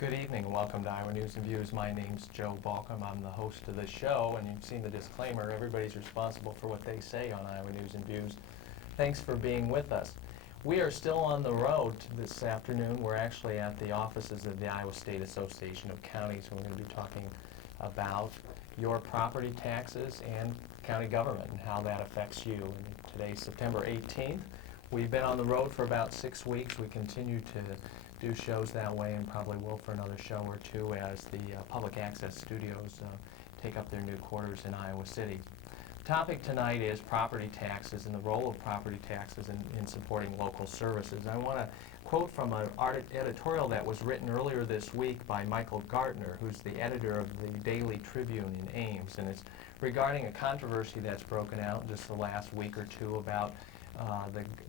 Good evening and welcome to Iowa News and Views. My name's Joe Balcom. I'm the host of this show, and you've seen the disclaimer. Everybody's responsible for what they say on Iowa News and Views. Thanks for being with us. We are still on the road this afternoon. We're actually at the offices of the Iowa State Association of Counties, and we're going to be talking about your property taxes and county government and how that affects you. And today's September 18th. We've been on the road for about 6 weeks. We continue to do shows that way and probably will for another show or two as the public access studios take up their new quarters in Iowa City. The topic tonight is property taxes and the role of property taxes in supporting local services. I want to quote from an editorial that was written earlier this week by Michael Gartner, who's the editor of the Daily Tribune in Ames, and it's regarding a controversy that's broken out just the last week or two about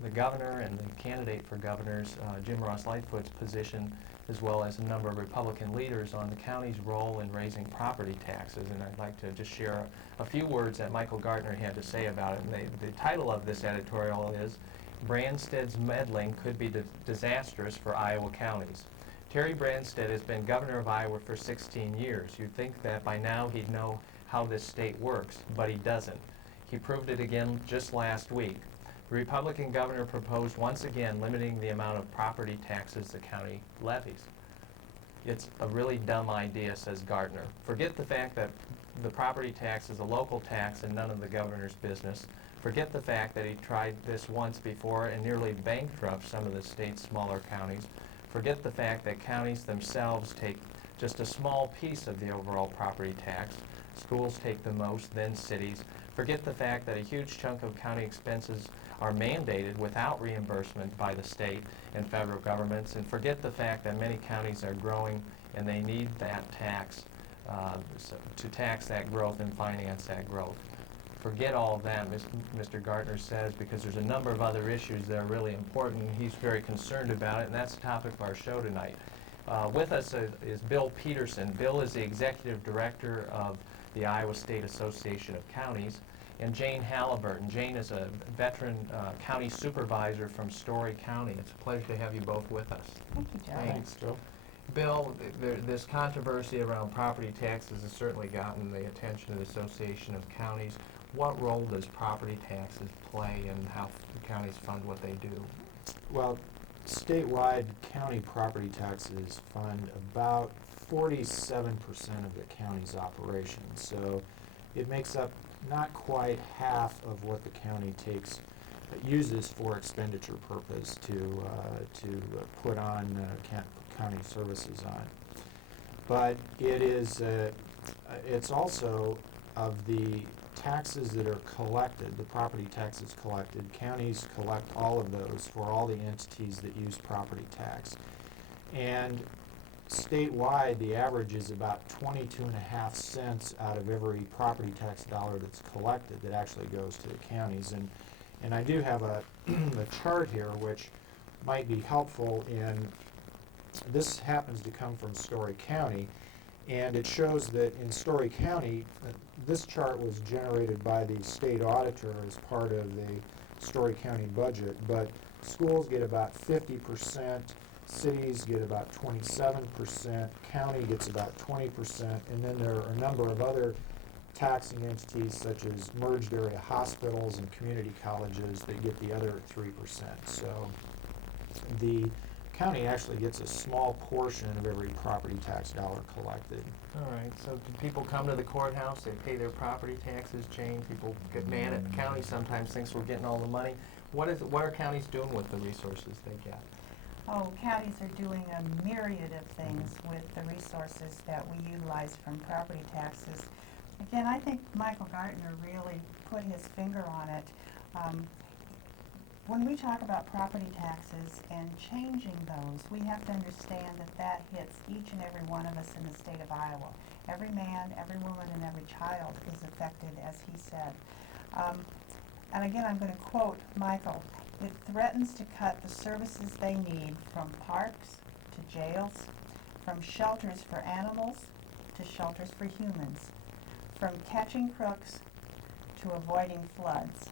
the governor and the candidate for governor's, Jim Ross Lightfoot's position, as well as a number of Republican leaders on the county's role in raising property taxes. And I'd like to just share a few words that Michael Gartner had to say about it. And the title of this editorial is, "Branstad's Meddling Could Be Disastrous for Iowa Counties." Terry Branstad has been governor of Iowa for 16 years. You'd think that by now he'd know how this state works, but he doesn't. He proved it again just last week. The Republican governor proposed once again limiting the amount of property taxes the county levies. It's a really dumb idea, says Gardner. Forget the fact that the property tax is a local tax and none of the governor's business. Forget the fact that he tried this once before and nearly bankrupted some of the state's smaller counties. Forget the fact that counties themselves take just a small piece of the overall property tax. Schools take the most, then cities. Forget the fact that a huge chunk of county expenses are mandated without reimbursement by the state and federal governments, and forget the fact that many counties are growing and they need that tax to tax that growth and finance that growth. Forget all of that, Mr. Gartner says, because there's a number of other issues that are really important. He's very concerned about it, and that's the topic of our show tonight. With us is Bill Peterson. Bill is the executive director of the Iowa State Association of Counties, and Jane Halliburton. Jane is a veteran county supervisor from Story County. It's a pleasure to have you both with us. Thank you, Joe. Thanks, Joe. Bill, this controversy around property taxes has certainly gotten the attention of the Association of Counties. What role does property taxes play in how the counties fund what they do? Well, statewide county property taxes fund about 47% of the county's operations. So it makes up not quite half of what the county uses for expenditure purpose to put on county services on. But it is it's also of the taxes that are collected, the property taxes collected. Counties collect all of those for all the entities that use property tax, and statewide, the average is about 22.5 cents out of every property tax dollar that's collected that actually goes to the counties. And I do have a chart here which might be helpful in, this happens to come from Story County, and it shows that in Story County, this chart was generated by the state auditor as part of the Story County budget, but schools get about 50%, cities get about 27%, county gets about 20%, and then there are a number of other taxing entities such as merged area hospitals and community colleges that get the other 3%. So the county actually gets a small portion of every property tax dollar collected. All right, so do people come to the courthouse, they pay their property taxes, Jane? People get mad at the county, sometimes thinks we're getting all the money. What are counties doing with the resources they get? Oh, counties are doing a myriad of things with the resources that we utilize from property taxes. Again, I think Michael Gartner really put his finger on it. When we talk about property taxes and changing those, we have to understand that that hits each and every one of us in the state of Iowa. Every man, every woman, and every child is affected, as he said. And again, I'm going to quote Michael. It threatens to cut the services they need, from parks to jails, from shelters for animals to shelters for humans, from catching crooks to avoiding floods.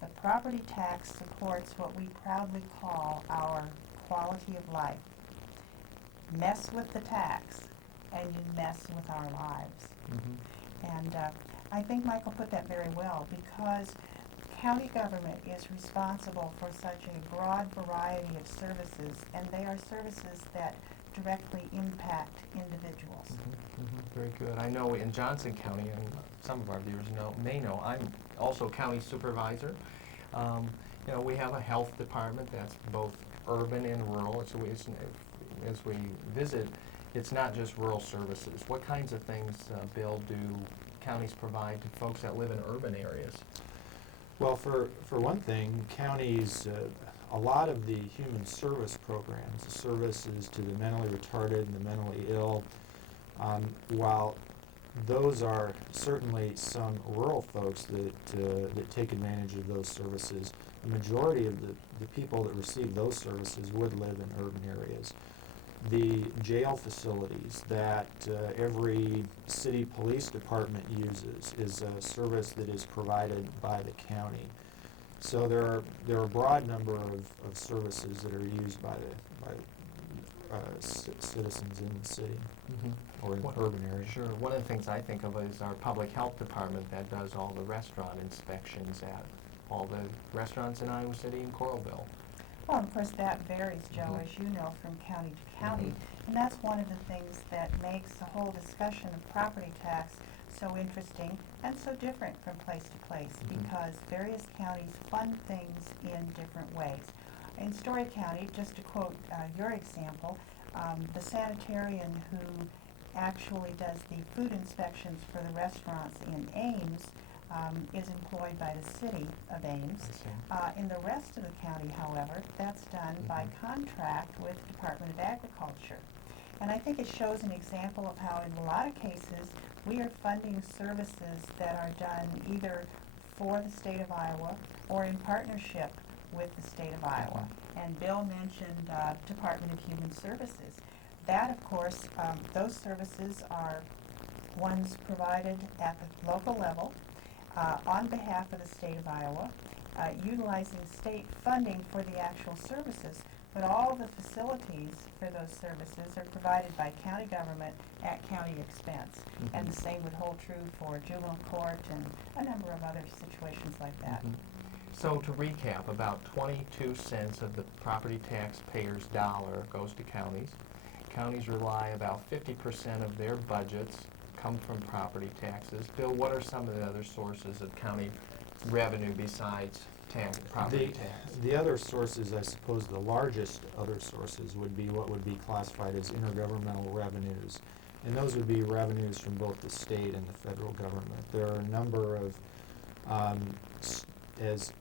The property tax supports what we proudly call our quality of life. mess with the tax and you mess with our lives. And I think Michael put that very well, because county government is responsible for such a broad variety of services, and they are services that directly impact individuals. Very good. I know in Johnson County, and some of our viewers may know, I'm also county supervisor. You know, we have a health department that's both urban and rural. So as we visit, it's not just rural services. What kinds of things, Bill, do counties provide to folks that live in urban areas? Well, for one thing, counties, a lot of the human service programs, the services to the mentally retarded and the mentally ill, while those are certainly some rural folks that take advantage of those services, the majority of the people that receive those services would live in urban areas. The jail facilities that every city police department uses is a service that is provided by the county. So there are a broad number of services that are used by citizens in the city or in urban areas. Sure. One of the things I think of is our public health department that does all the restaurant inspections at all the restaurants in Iowa City and Coralville. Well, of course, that varies, Joe, as you know, from county to county. And that's one of the things that makes the whole discussion of property tax so interesting and so different from place to place, because various counties fund things in different ways. In Story County, just to quote your example, the sanitarian who actually does the food inspections for the restaurants in Ames is employed by the city of Ames. In the rest of the county, however, that's done by contract with the Department of Agriculture. And I think it shows an example of how in a lot of cases we are funding services that are done either for the state of Iowa or in partnership with the state of Iowa. And Bill mentioned Department of Human Services. That, of course, those services are ones provided at the local level on behalf of the state of Iowa, utilizing state funding for the actual services, but all the facilities for those services are provided by county government at county expense. And the same would hold true for juvenile court and a number of other situations like that. So to recap, about 22 cents of the property taxpayer's dollar goes to counties. Counties rely about 50% of their budgets come from property taxes. Bill, what are some of the other sources of county revenue besides property tax? The other sources, I suppose the largest other sources would be what would be classified as intergovernmental revenues. And those would be revenues from both the state and the federal government. There are a number of, as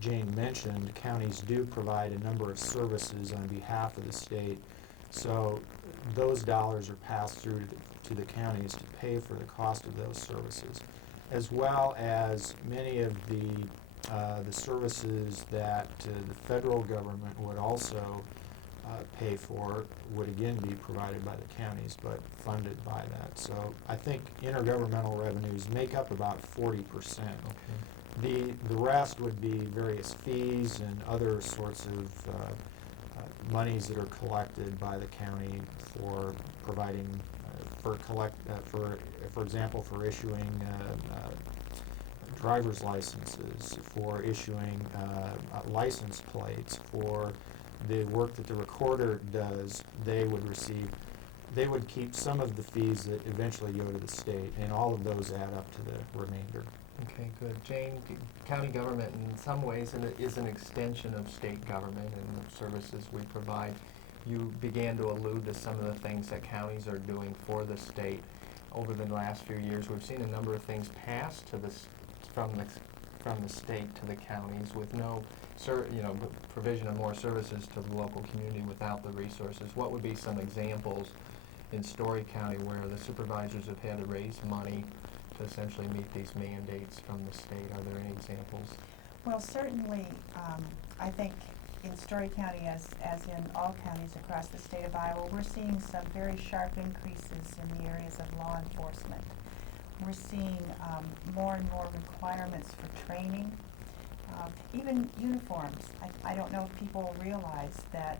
Jane mentioned, counties do provide a number of services on behalf of the state. So those dollars are passed through to the counties to pay for the cost of those services, as well as many of the services that the federal government would also pay for would again be provided by the counties, but funded by that. So I think intergovernmental revenues make up about 40%. The rest would be various fees and other sorts of monies that are collected by the county for providing, for example, for issuing driver's licenses, for issuing license plates, for the work that the recorder does. They would keep some of the fees that eventually go to the state, and all of those add up to the remainder. Okay, good. Jane, county government in some ways is an extension of state government and the services we provide. You began to allude to some of the things that counties are doing for the state. Over the last few years, we've seen a number of things passed from the state to the counties with no provision of more services to the local community without the resources. What would be some examples in Story County where the supervisors have had to raise money to essentially meet these mandates from the state? Are there any examples? Well, certainly, I think in Story County, as in all counties across the state of Iowa, we're seeing some very sharp increases in the areas of law enforcement. We're seeing more and more requirements for training, even uniforms. I don't know if people realize that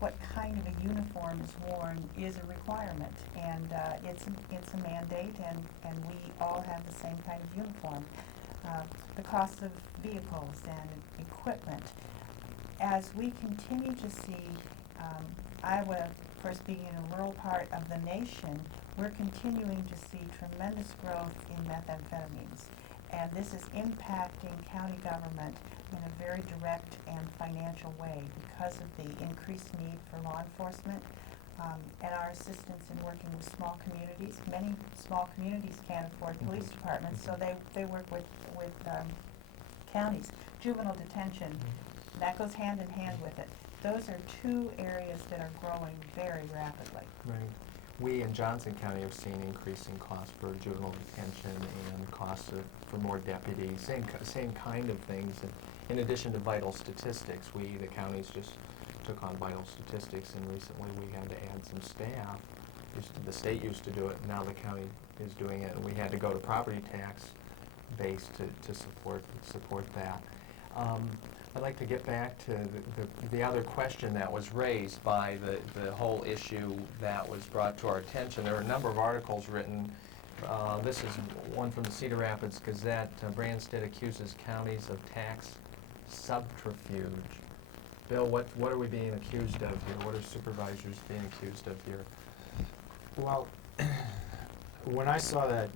what kind of a uniform is worn is a requirement, and it's a mandate, and we all have the same kind of uniform. The cost of vehicles and equipment. As we continue to see Iowa, of course, being in a rural part of the nation, we're continuing to see tremendous growth in methamphetamines. And this is impacting county government in a very direct and financial way because of the increased need for law enforcement and our assistance in working with small communities. Many small communities can't afford police departments, so they work with counties. Juvenile detention, that goes hand in hand with it. Those are two areas that are growing very rapidly. Right. We in Johnson County have seen increasing costs for juvenile detention and costs for more deputies, same kind of things. And in addition to vital statistics, the counties just took on vital statistics, and recently we had to add some staff. The state used to do it, now the county is doing it, and we had to go to property tax base to support that. I'd like to get back to the other question that was raised by the whole issue that was brought to our attention. There are a number of articles written. This is one from the Cedar Rapids Gazette. Branstad accuses counties of tax subterfuge. Bill, what are we being accused of here? What are supervisors being accused of here? Well, when I saw that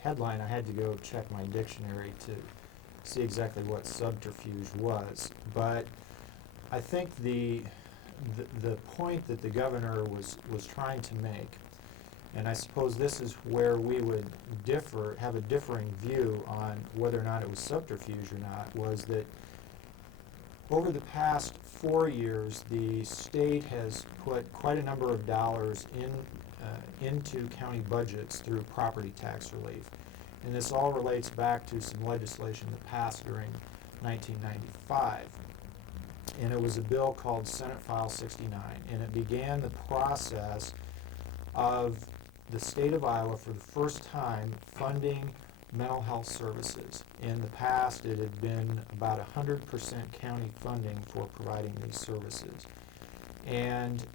headline, I had to go check my dictionary to see exactly what subterfuge was. But I think the point that the governor was trying to make, and I suppose this is where we would have a differing view on whether or not it was subterfuge or not, was that over the past 4 years, the state has put quite a number of dollars into county budgets through property tax relief. And this all relates back to some legislation that passed during 1995. And it was a bill called Senate File 69. And it began the process of the state of Iowa for the first time funding mental health services. In the past, it had been about 100% county funding for providing these services. And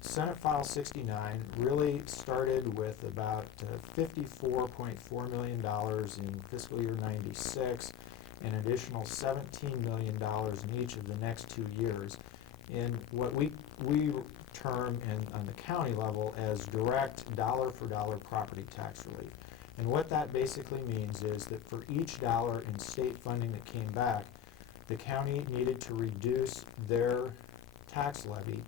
Senate File 69 really started with about $54.4 million in fiscal year 96, an additional $17 million in each of the next 2 years in what we term on the county level as direct dollar-for-dollar property tax relief. And what that basically means is that for each dollar in state funding that came back, the county needed to reduce their tax levy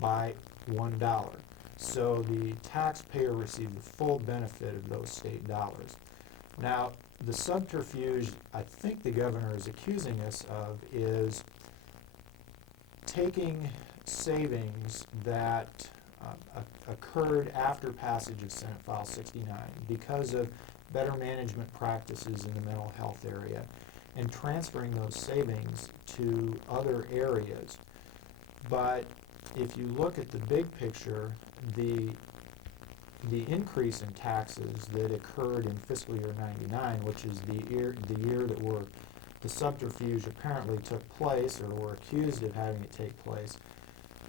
by $1. So the taxpayer received the full benefit of those state dollars. Now, the subterfuge I think the governor is accusing us of is taking savings that occurred after passage of Senate File 69 because of better management practices in the mental health area and transferring those savings to other areas. But if you look at the big picture, the increase in taxes that occurred in fiscal year 99, which is the year that the subterfuge apparently took place, or were accused of having it take place,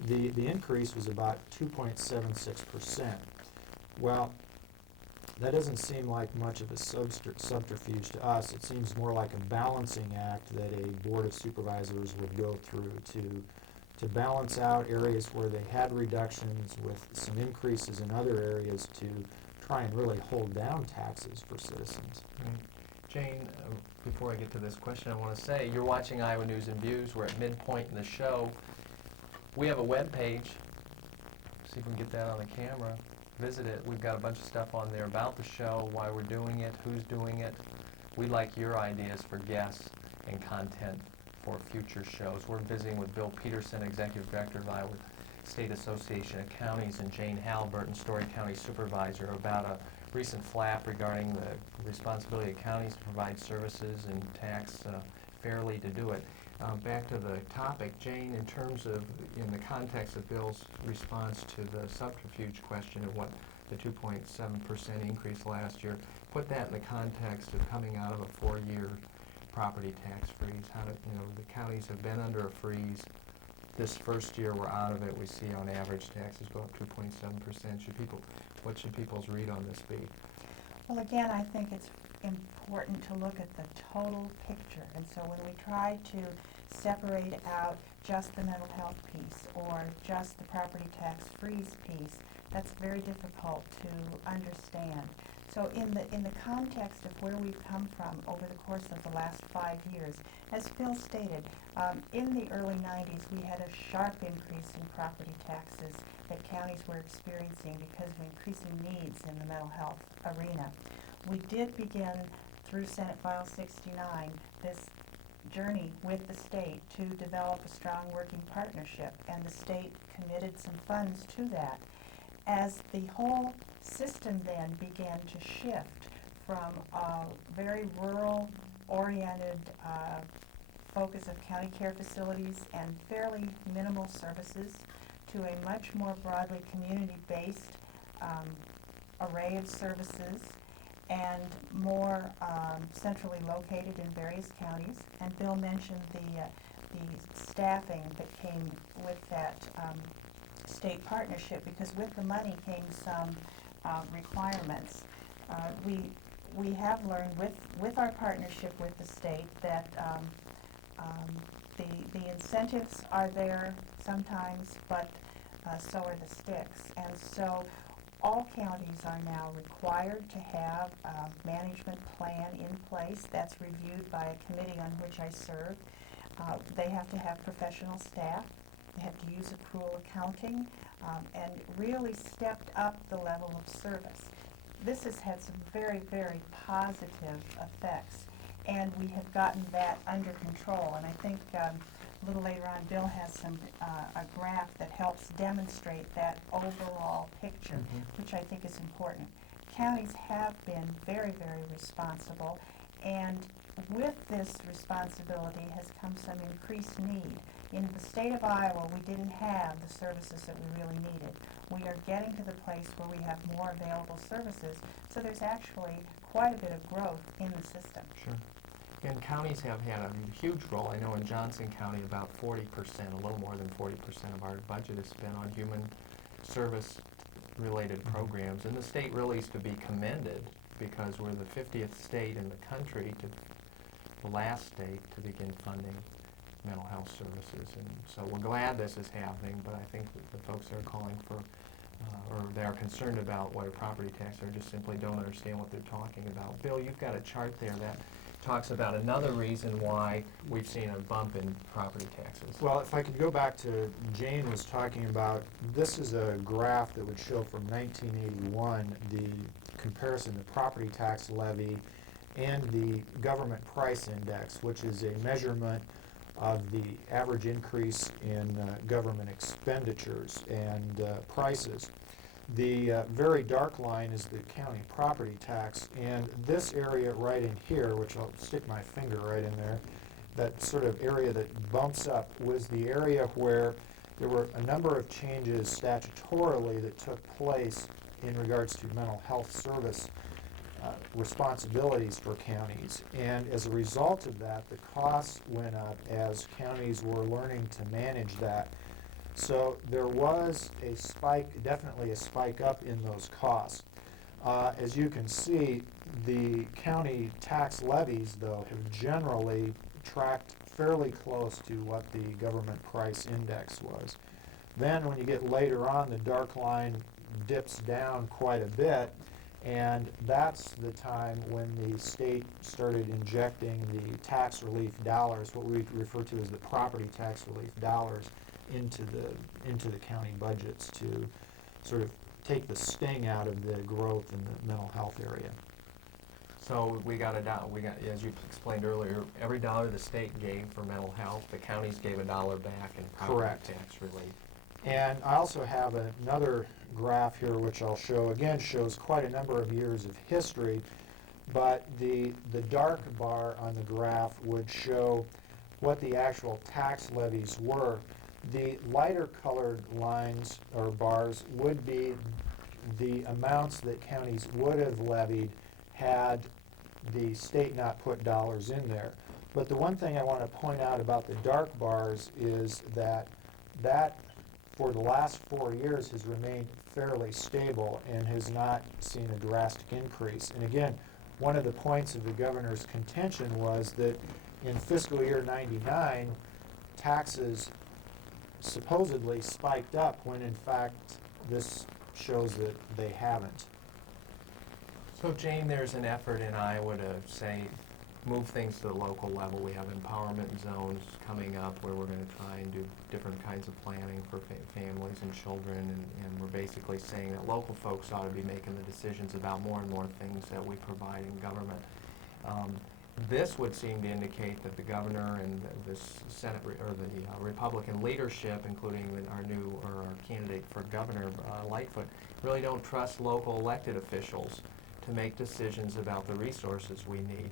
the increase was about 2.76%. Well, that doesn't seem like much of a subterfuge to us. It seems more like a balancing act that a board of supervisors would go through to balance out areas where they had reductions with some increases in other areas to try and really hold down taxes for citizens. Jane, before I get to this question, I want to say you're watching Iowa News and Views. We're at midpoint in the show. We have a web page. See if we can get that on the camera. Visit it. We've got a bunch of stuff on there about the show, why we're doing it, who's doing it. We'd like your ideas for guests and content for future shows. We're visiting with Bill Peterson, Executive Director of Iowa State Association of Counties, and Jane Halliburton, Story County Supervisor, about a recent flap regarding the responsibility of counties to provide services and tax fairly to do it. Back to the topic, Jane, in terms of, in the context of Bill's response to the subterfuge question of what the 2.7% increase last year, put that in the context of coming out of a 4-year property tax freeze. How do, the counties have been under a freeze. this first year we're out of it, we see on average taxes go up 2.7%. What should people's read on this be? Well, again, I think it's important to look at the total picture. And so when we try to separate out just the mental health piece or just the property tax freeze piece, that's very difficult to understand. So in the context of where we've come from over the course of the last 5 years, as Phil stated, in the early 90s we had a sharp increase in property taxes that counties were experiencing because of increasing needs in the mental health arena. We did begin through Senate File 69 this journey with the state to develop a strong working partnership, and the state committed some funds to that. As the whole system then began to shift from a very rural-oriented focus of county care facilities and fairly minimal services to a much more broadly community-based array of services and more centrally located in various counties. And Bill mentioned the staffing that came with that state partnership, because with the money came some requirements. We have learned with our partnership with the state that the incentives are there sometimes, but so are the sticks. And so all counties are now required to have a management plan in place that's reviewed by a committee on which I serve. They have to have professional staff. They have to use accrual accounting and really stepped up the level of service. This has had some very, very positive effects, and we have gotten that under control. And I think a little later on, Bill has a graph that helps demonstrate that overall picture, which I think is important. Counties have been very, very responsible, and with this responsibility has come some increased need. In the state of Iowa, we didn't have the services that we really needed. We are getting to the place where we have more available services, so there's actually quite a bit of growth in the system. Sure. And counties have had a huge role. I know in Johnson County about 40%, a little more than 40% of our budget is spent on human service-related programs. And the state really is to be commended because we're the 50th state in the country, the last state to begin funding mental health services. And so we're glad this is happening, but I think that the folks that are calling for, or they are concerned about what a property tax are, just simply don't understand what they're talking about. Bill, you've got a chart there that talks about another reason why we've seen a bump in property taxes. Well, if I could go back to Jane was talking about, this is a graph that would show from 1981 the comparison, the property tax levy and the government price index, which is a measurement of the average increase in government expenditures and prices. The very dark line is the county property tax, and this area right in here, which I'll stick my finger right in there, that sort of area that bumps up was the area where there were a number of changes statutorily that took place in regards to mental health service responsibilities for counties. And as a result of that, the costs went up as counties were learning to manage that. So there was a spike, definitely a spike up in those costs. As you can see, the county tax levies, though, have generally tracked fairly close to what the government price index was. Then when you get later on, the dark line dips down quite a bit, and that's the time when the state started injecting the tax relief dollars, what we refer to as the property tax relief dollars, into the county budgets to sort of take the sting out of the growth in the mental health area. So we got, as you explained earlier, every dollar the state gave for mental health, the counties gave $1 back in property Correct. tax relief. And I also have another graph here which I'll show, again shows quite a number of years of history, but the dark bar on the graph would show what the actual tax levies were. The lighter colored lines or bars would be the amounts that counties would have levied had the state not put dollars in there. But the one thing I want to point out about the dark bars is that that for the last 4 years has remained fairly stable and has not seen a drastic increase. And again, one of the points of the governor's contention was that in fiscal year '99, taxes supposedly spiked up when in fact this shows that they haven't. So Jane, there's an effort in Iowa to say, move things to the local level. We have empowerment zones coming up where we're going to try and do different kinds of planning for families and children, and we're basically saying that local folks ought to be making the decisions about more and more things that we provide in government. This would seem to indicate that the governor and the Senate or the Republican leadership, including our candidate for governor, Lightfoot, really don't trust local elected officials to make decisions about the resources we need.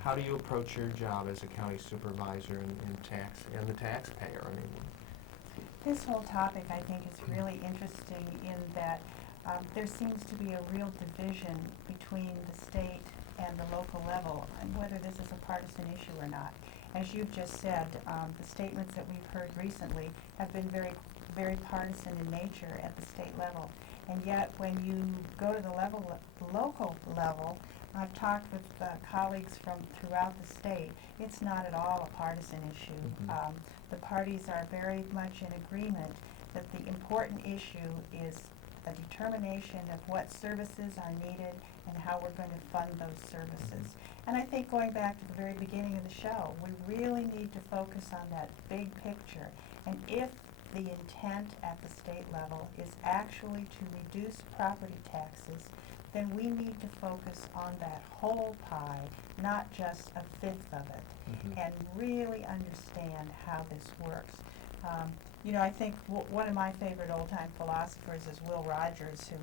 How do you approach your job as a county supervisor and the taxpayer? I mean, This whole topic, I think, is really interesting in that there seems to be a real division between the state and the local level, and whether this is a partisan issue or not. As you've just said, the statements that we've heard recently have been very, very partisan in nature at the state level. And yet, when you go to the local level, I've talked with colleagues from throughout the state, it's not at all a partisan issue. Mm-hmm. The parties are very much in agreement that the important issue is a determination of what services are needed and how we're going to fund those services. And I think going back to the very beginning of the show, we really need to focus on that big picture. And if the intent at the state level is actually to reduce property taxes, then we need to focus on that whole pie, not just a fifth of it, and really understand how this works. I think one of my favorite old-time philosophers is Will Rogers, who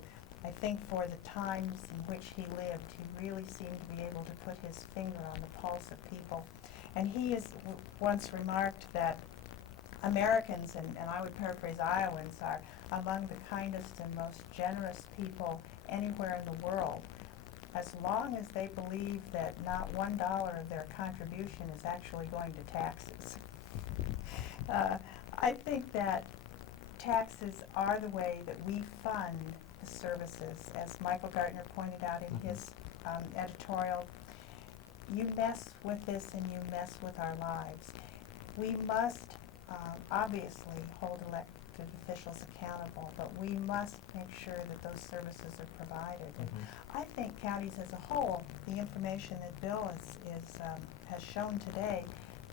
I think for the times in which he lived, he really seemed to be able to put his finger on the pulse of people. And he has once remarked that Americans, and I would paraphrase Iowans, are among the kindest and most generous people anywhere in the world, as long as they believe that not $1 of their contribution is actually going to taxes. I think that taxes are the way that we fund the services. As Michael Gartner pointed out in his editorial, you mess with this and you mess with our lives. We must obviously hold elected officials accountable, but we must make sure that those services are provided. And I think counties as a whole, the information that Bill has shown today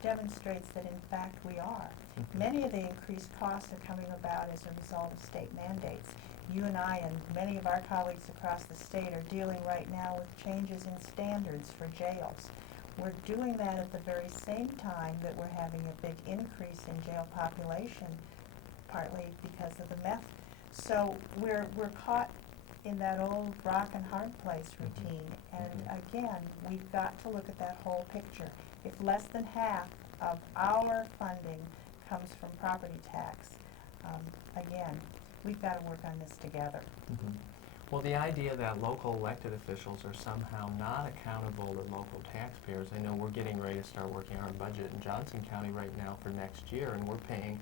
demonstrates that in fact we are. Many of the increased costs are coming about as a result of state mandates. You and I and many of our colleagues across the state are dealing right now with changes in standards for jails. We're doing that at the very same time that we're having a big increase in jail population, partly because of the meth. So we're caught in that old rock and hard place routine. And again, we've got to look at that whole picture. If less than half of our funding comes from property tax, again, we've got to work on this together. Well, the idea that local elected officials are somehow not accountable to local taxpayers, I know we're getting ready to start working on our budget in Johnson County right now for next year, and we're paying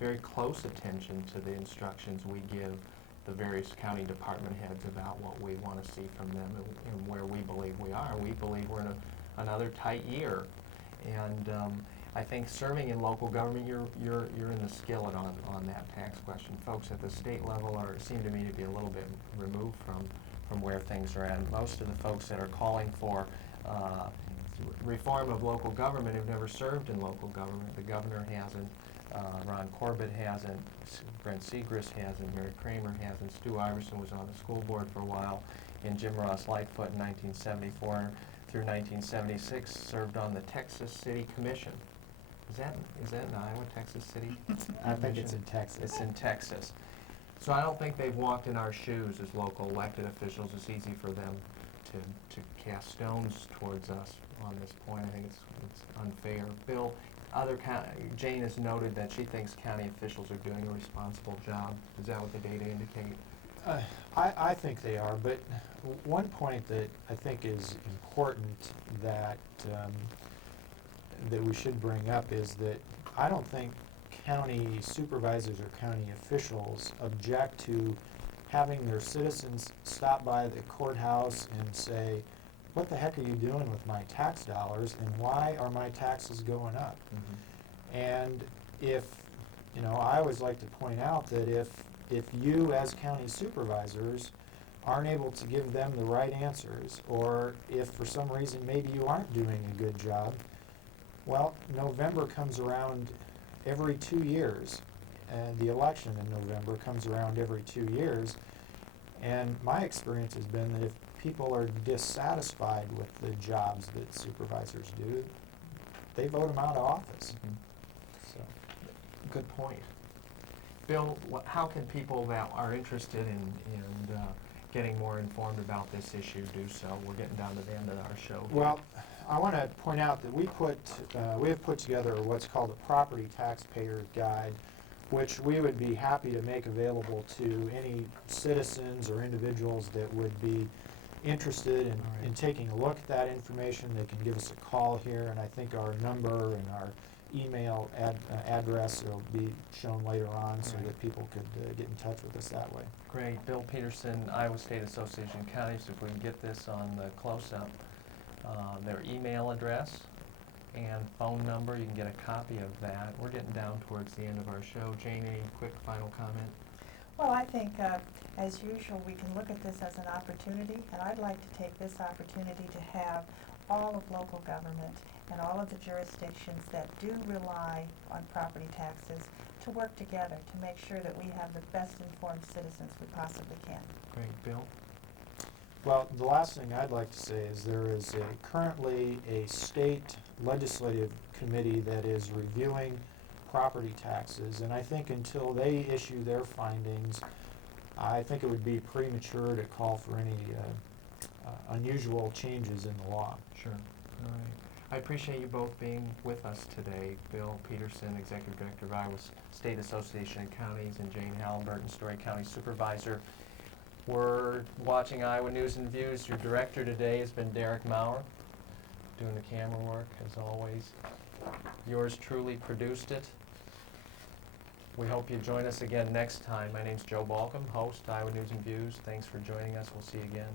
very close attention to the instructions we give the various county department heads about what we want to see from them and where we believe we are. We believe we're in another tight year, and I think serving in local government, you're in the skillet on that tax question. Folks at the state level seem to me to be a little bit removed from where things are at. And most of the folks that are calling for reform of local government have never served in local government. The governor hasn't, Ron Corbett hasn't, Brent Segrist hasn't, Mary Kramer hasn't, Stu Iverson was on the school board for a while, and Jim Ross Lightfoot in 1974 through 1976 served on the Texas City Commission. Is that in Iowa, Texas City? I think it's in Texas. It's in Texas. So I don't think they've walked in our shoes as local elected officials. It's easy for them to cast stones towards us on this point. I think it's unfair. Bill, Jane has noted that she thinks county officials are doing a responsible job. Is that what the data indicate? I think they are, but one point that I think is important that that we should bring up is that I don't think county supervisors or county officials object to having their citizens stop by the courthouse and say, what the heck are you doing with my tax dollars and why are my taxes going up? Mhm. And if, I always like to point out that if you as county supervisors aren't able to give them the right answers, or if for some reason maybe you aren't doing a good job, well, November comes around every 2 years, and the election in November comes around every 2 years, and my experience has been that if people are dissatisfied with the jobs that supervisors do, they vote them out of office. Mhm. So, Good point. Bill, how can people that are interested in getting more informed about this issue do so? We're getting down to the end of our show here. well, I want to point out that we have put together what's called a property taxpayer guide, which we would be happy to make available to any citizens or individuals that would be interested All right. in taking a look at that information. They can give us a call here, and I think our number and our email address will be shown later on so Right. that people could get in touch with us that way. Great. Bill Peterson, Iowa State Association of Counties, if we can get this on the close-up, their email address and phone number, you can get a copy of that. We're getting down towards the end of our show. Jane, any quick final comment? Well, I think, as usual, we can look at this as an opportunity, and I'd like to take this opportunity to have all of local government and all of the jurisdictions that do rely on property taxes to work together to make sure that we have the best informed citizens we possibly can. Great. Bill? Well, the last thing I'd like to say is there is currently a state legislative committee that is reviewing property taxes, and I think until they issue their findings, I think it would be premature to call for any unusual changes in the law. Sure. All right. I appreciate you both being with us today. Bill Peterson, Executive Director of Iowa State Association of Counties, and Jane Halliburton, Story County Supervisor. We're watching Iowa News and Views. Your director today has been Derek Maurer, doing the camera work as always. Yours truly produced it. We hope you join us again next time. My name's Joe Balcom, host, Iowa News and Views. Thanks for joining us. We'll see you again.